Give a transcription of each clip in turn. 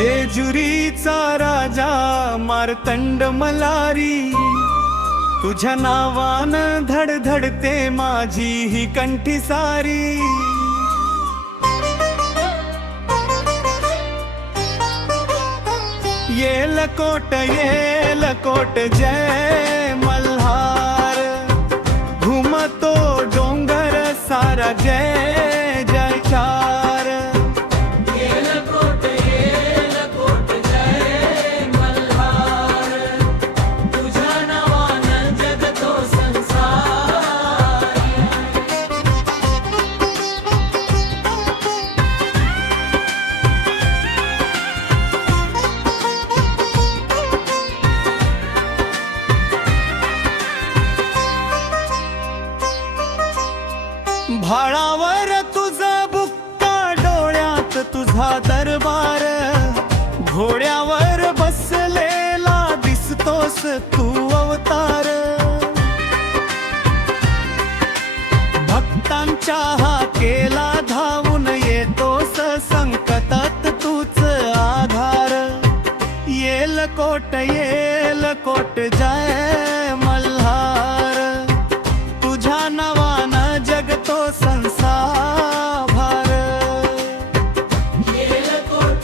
जेजुरीचा राजा मार्तंड मल्हारी, तुझ्या नावानं धडधडते माझी ही कंठी सारी। येलकोट जय मल्हार, घुमतो डोंगर सारा जय जयकार। येलकोट जय मल्हार, तुझ्या नावानं जगतो संसार। भाळावर तुझा बुक्का, डोळ्यात तुझा दरबार, घोड्यावर बसलेला दिसतोस तू अवतार। भक्तांच्या हाकेला धावून येतोस, संकटात तूच आधार। येलकोट जय मल्हार, तुझ्या नावानं जगतो संसार। येलकोट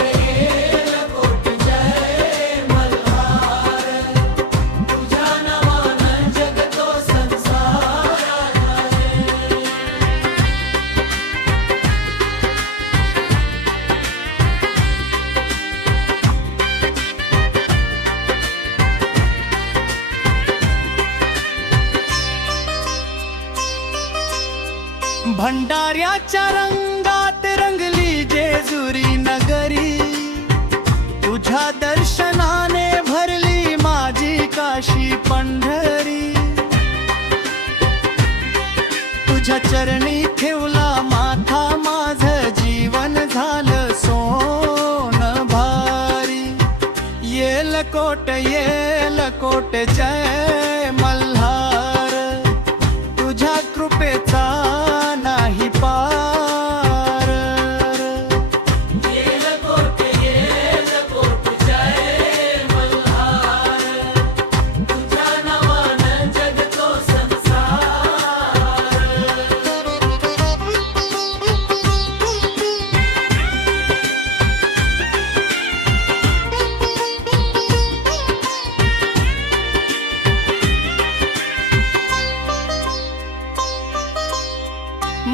जय मल्हार, तुझ्या नावानं जगतो संसार। भंडाऱ्याच्या रंगात रंगली जेजुरी नगरी, तुझ्या दर्शनाने भरली माझी काशी पंढरी। तुझ्या चरणी ठेवला माथा, माझं जीवन झालं सोन भारी। येलकोट जय मल्हार, तुझ्या कृपेचा नाही पार। येलकोट जय मल्हार, तुझ्या नावानं जगतो संसार।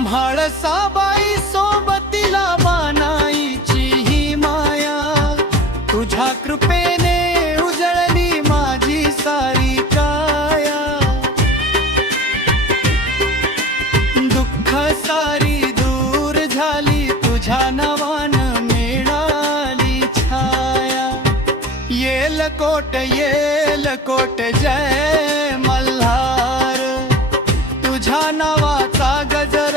म्हाळसाबाई सोबतीला बानाईची ही माया, तुझ्या कृपेने उजळली माझी सारी काया। दुःख सारी दूर झाली, तुझ्या नावानं मिळाली छाया। येलकोट जय मल्हार, तुझ्या नावाचा गजर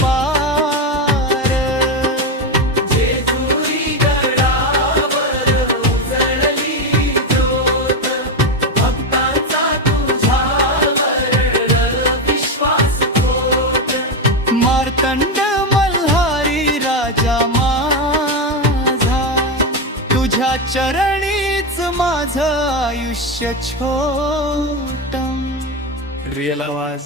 पार। जेजुरी गडावर उजळली ज्योत, भक्तांचा तुझ्यावर विश्वास होत। मार्तंड मल्हारी राजा माझा, तुझ्या चरणीच माझं आयुष्य छोटं। रिअल आवाज